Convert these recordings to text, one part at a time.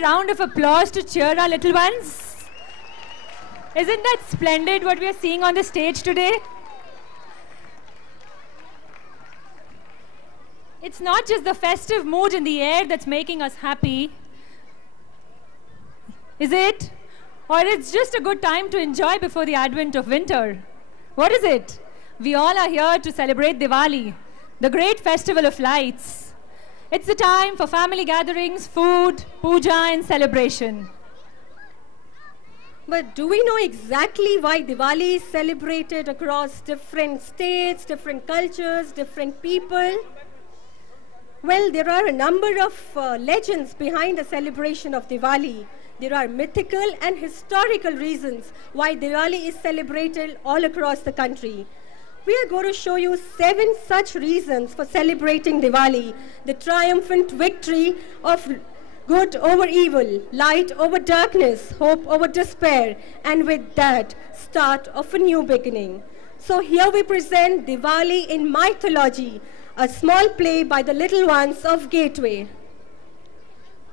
round of applause to cheer our little ones. Isn't that splendid what we are seeing on the stage today? It's not just the festive mood in the air that's making us happy, is it? Or it's just a good time to enjoy before the advent of winter. What is it? We all are here to celebrate Diwali, the great festival of lights. It's the time for family gatherings, food, puja and celebration. But do we know exactly why Diwali is celebrated across different states, different cultures, different people? Well, there are a number of legends behind the celebration of Diwali. There are mythical and historical reasons why Diwali is celebrated all across the country. We are going to show you 7 such reasons for celebrating Diwali, the triumphant victory of good over evil, light over darkness, hope over despair, and with that, start of a new beginning. So here we present Diwali in Mythology, a small play by the little ones of Gateway.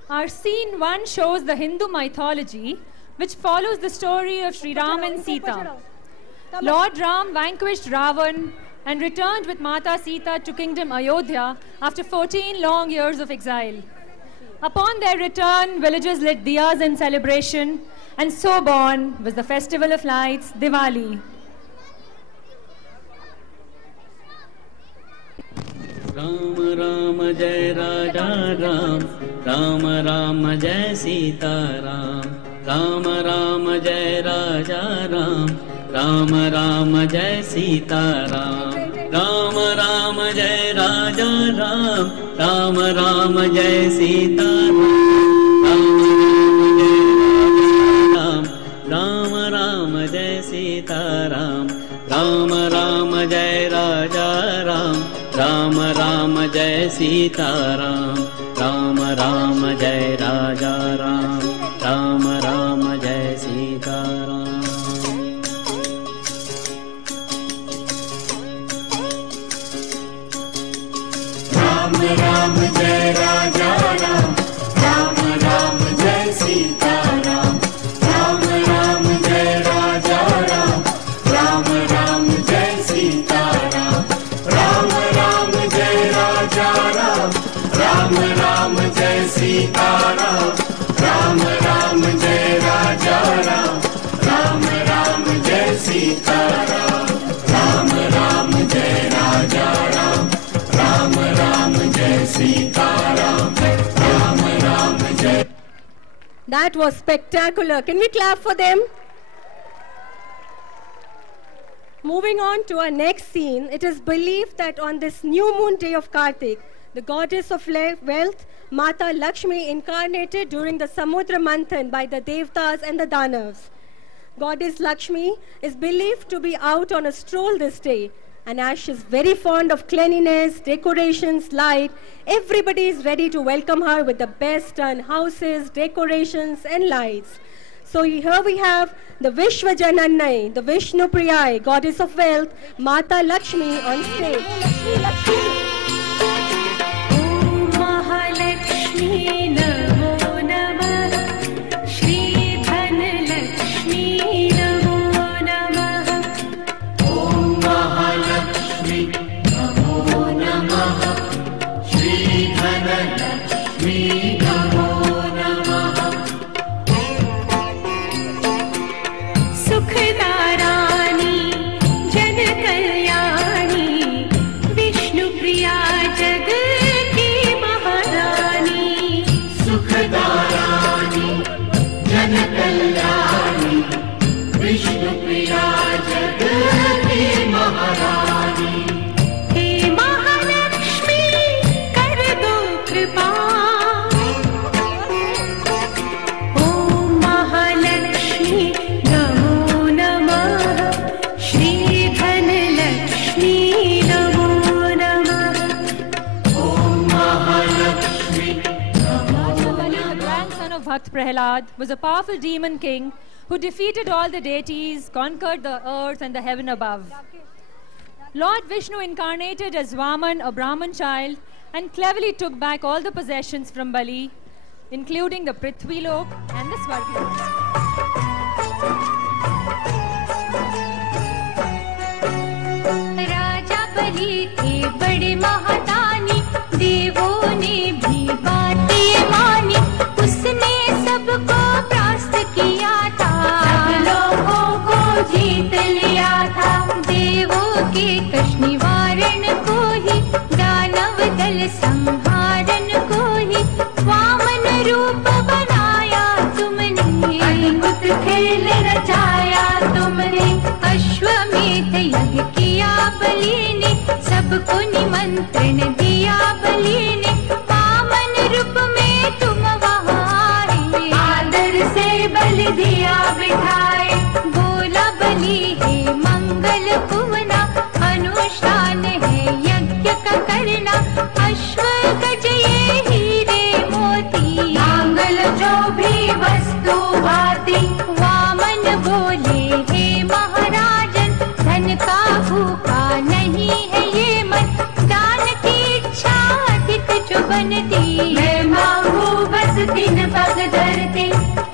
Our scene 1 shows the Hindu mythology, which follows the story of Sri Ram and Sita. Lord Ram vanquished Ravan and returned with Mata Sita to kingdom Ayodhya after 14 long years of exile. Upon their return, villagers lit diyas in celebration, and so born was the festival of lights, Diwali. Ram Ram Jai Raja Ram, Ram Ram Jai Sita Ram, Ram Ram Jai Raja Ram, Ram Ram Jai Sita Ram, Ram Ram Jai Raja Ram, Ram Ram Jai Sita Ram, Ram Ram Jai Sita Ram, Ram Ram Jai Raja Ram, Ram Ram Jai Sita Ram, Ram Ram Jai Raja Ram, Ram Ram Jai Sita Ram. Ram Ram Jai Raja Ram, Ram Ram Jai Sita Ram, Ram Ram Jai Raja Ram, Ram Ram Jai Sita Ram, Ram Ram Jai Raja Ram, Ram Ram Jai Sita Ram, Ram Ram Jai Raja Ram, Ram Ram Jai Sita Ram, Ram Ram Jai Raja Ram, Ram Ram Jai Sita Ram, Ram Ram Jai. That was spectacular. Can we clap for them? Moving on to our next scene, it is believed that on this new moon day of Kartik, the goddess of wealth, Mata Lakshmi, incarnated during the Samudra Manthan by the Devtas and the Danavs. Goddess Lakshmi is believed to be out on a stroll this day, and as she is very fond of cleanliness, decorations, light, everybody is ready to welcome her with the best done houses, decorations, and lights. So here we have the Vishwajanannai, the Vishnu Priyai, goddess of wealth, Mata Lakshmi on stage. Om Mahalakshmi Namo Namah, Shri Dhanalakshmi Namo Namah. Om Mahalakshmi Namo Namah, Shri Dhanalakshmi Namo Namah. Sukhdarani Jan Kalyani, Vishnu Priya Jagat ki Maharani. Sukhdarani Jan Kalyani, Vishnu Priya Jagat ki Maharani. He Mahalakshmi kar do kripa. Om Mahalakshmi Namo Namah, Shri Dhanalakshmi Namo Namah. Om Mahalakshmi Namo Bali, the grandson of Bhakt Prahlad, was a powerful demon king who defeated all the deities, conquered the earth and the heaven above. Lord Vishnu incarnated as Vaman, a Brahman child, and cleverly took back all the possessions from Bali. including the Prithvi Lok and the Swarglok. राजा बलि थे बड़े महादानी, देवों ने भी बातें मानी, उसने सबको परास्त किया था, सब लोगों को जीत लिया था। देवों के कष्ट निवारण को ही, दानव दल संहारण को ही, वामन रूप बनाया तुमने, अद्भुत खेल रचाया तुमने। अश्वमेध यज्ञ किया बलि ने, सबको निमंत्रण दिया बलि ने, वामन रूप में तुम वहाँ आए, आदर से बलि दिया बिठाए। बोला बलि हे मंगल भुवना, अनुष्ठान है यज्ञ का करना, अश्व गज ये हीरे मोती, मांगल जो भी वस्तु भाती। वामन बोले हे महाराजन, धन का भूखा नहीं है ये मन, दान की इच्छा अधिक जो बनती, मैं मांगू बस 3 पग धरती।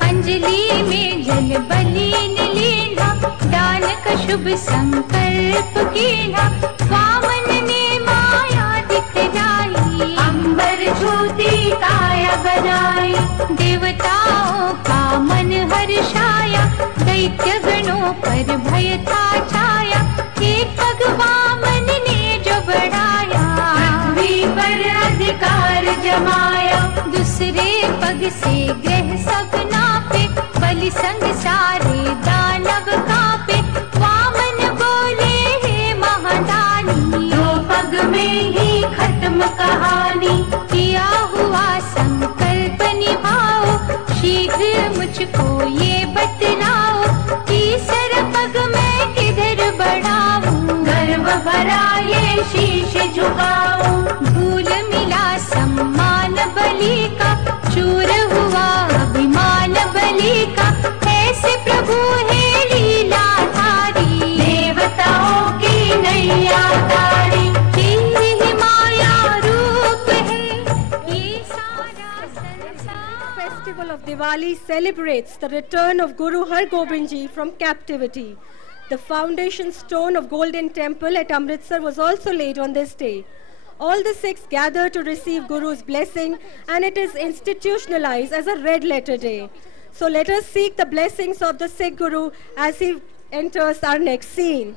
अंजलि में जल बलि ने लीना, दान का शुभ संकल्प कीना, वामन ने माया दिखलाई, अंबर छूती काया बनाई। देवताओं का मन हर्षाया, दैत्य गणों पर भय था छाया, एक पग वामन ने जो बढ़ाया, पृथ्वी पर अधिकार जमाया। दूसरे पग से ग्रह सब नापे, बलि संग सारे दानव कांपे। वामन बोले हे महादानी, 2 पग में ही खत्म कहानी। किया हुआ संकल्प निभाओ, शीघ्र मुझको ये बतलाओ, तीसर पग मैं किधर बढ़ाऊं, गर्व भरा ये शीश झुकाऊं। भूल मिला सम्मान बलि का, चूर हुआ अभिमान बलि का, ऐसे प्रभु है लीलाधारी, देवताओं की नैया तारी। तेरी ही माया रूप है ये सारा संसार। Festival of Diwali celebrates the return of Guru Har Gobind Ji from captivity. The foundation stone of Golden Temple at Amritsar was also laid on this day. All the Sikhs gather to receive Guru's blessing, and it is institutionalized as a red letter day. So let us seek the blessings of the Sikh Guru as he enters our next scene.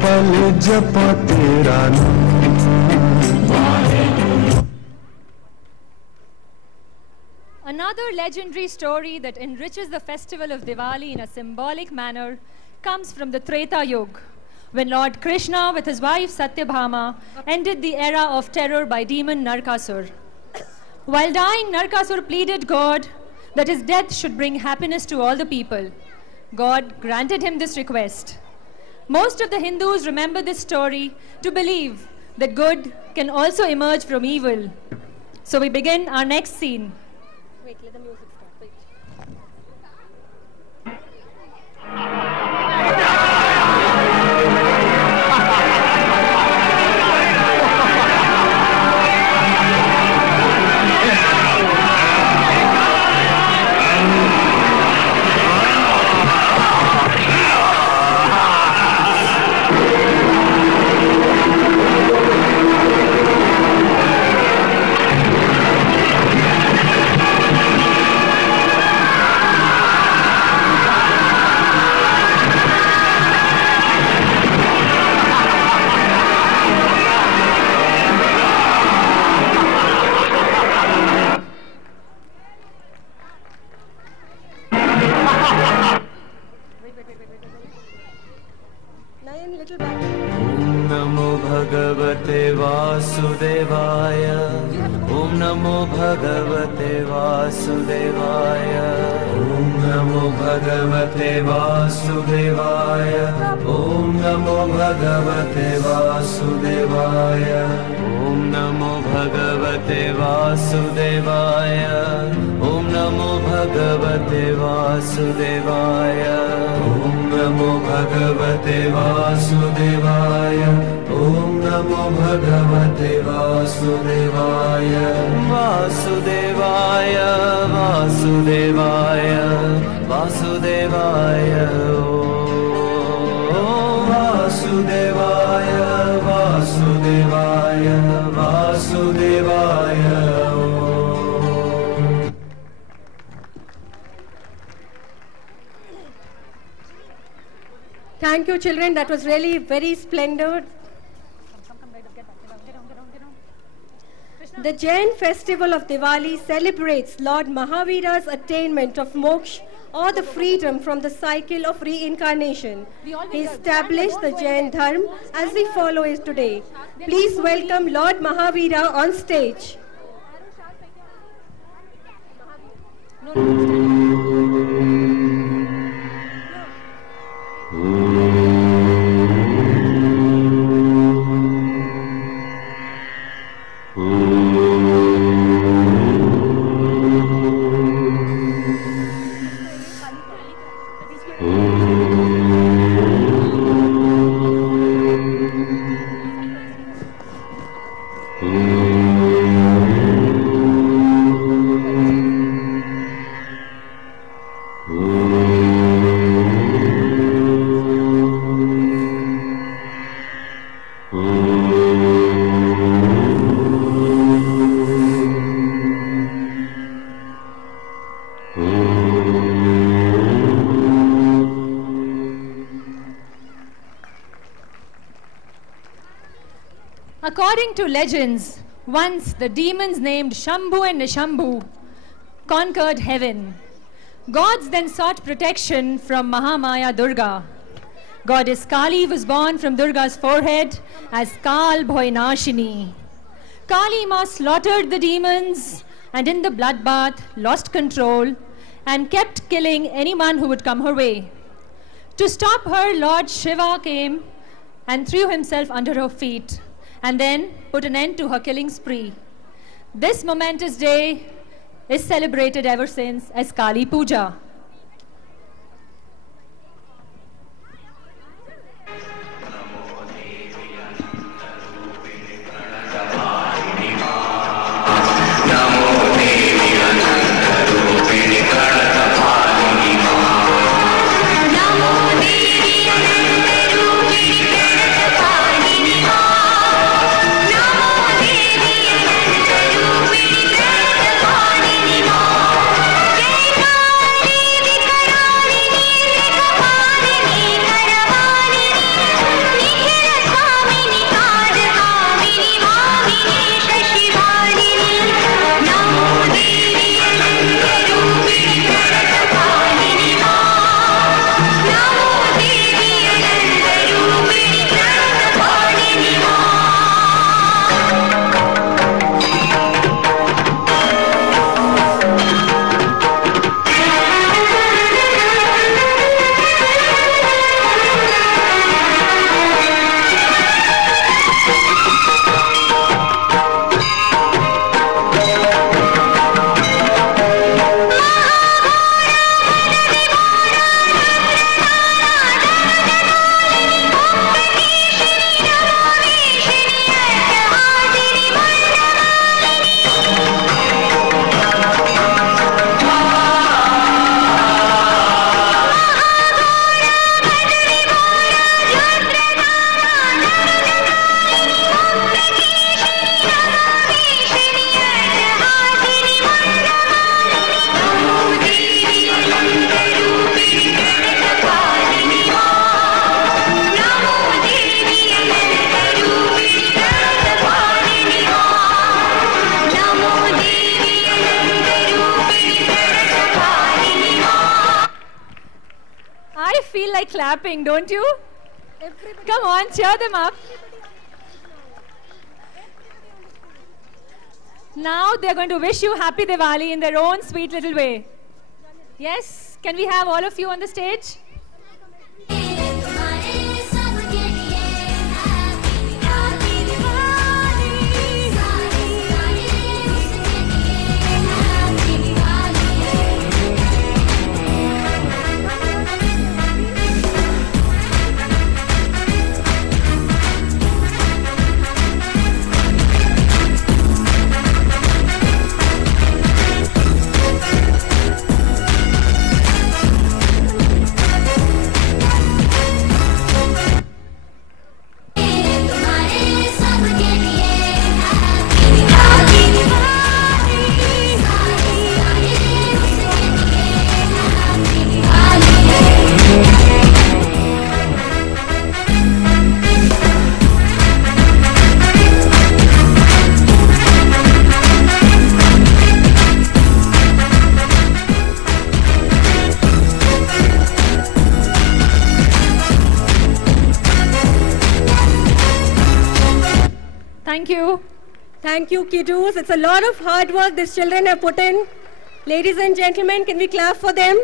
पल जपा तेरा Another legendary story that enriches the festival of Diwali in a symbolic manner comes from the Treta Yuga, when Lord Krishna with his wife Satyabhama ended the era of terror by demon Narkasur. While dying, Narkasur pleaded God that his death should bring happiness to all the people. God granted him this request. Most of the Hindus remember this story to believe that good can also emerge from evil. So we begin our next scene. Wait, let the music start. Wait. भगवते वासुदेवाय ॐ नमो भगवते वासुदेवाय ॐ नमो भगवते वासुदेवाय ॐ नमो भगवते वासुदेवाय ॐ नमो भगवते वासुदेवाय ॐ नमो भगवते वासुदेवाय ॐ नमो भगवते वासुदेवाय ॐ नमो भगवते वासुदेवाय वासुदेवाय वासुदेवाय वासुदेवाय वासुदेवाय वासुदेवाय वासुदेवाय Thank you, children. That was really very splendid. The Jain festival of Diwali celebrates Lord Mahavira's attainment of moksha, or the freedom from the cycle of reincarnation. He established the Jain Dharma as we follow it today. Please welcome Lord Mahavira on stage. According to legends, once the demons named Shambhu and Nishambhu conquered heaven. Gods then sought protection from Mahamaya Durga. Goddess Kali was born from Durga's forehead as Kal Bhoinashini. Kali Ma slaughtered the demons and in the bloodbath lost control and kept killing anyone who would come her way. To stop her, Lord Shiva came and threw himself under her feet and then put an end to her killing spree. This momentous day is celebrated ever since as Kali Puja. Clapping, don't you? Come on, cheer them up. Now they're going to wish you happy Diwali in their own sweet little way. Yes, can we have all of you on the stage? Thank you. Thank you, kiddos. It's a lot of hard work these children have put in. Ladies and gentlemen, can we clap for them?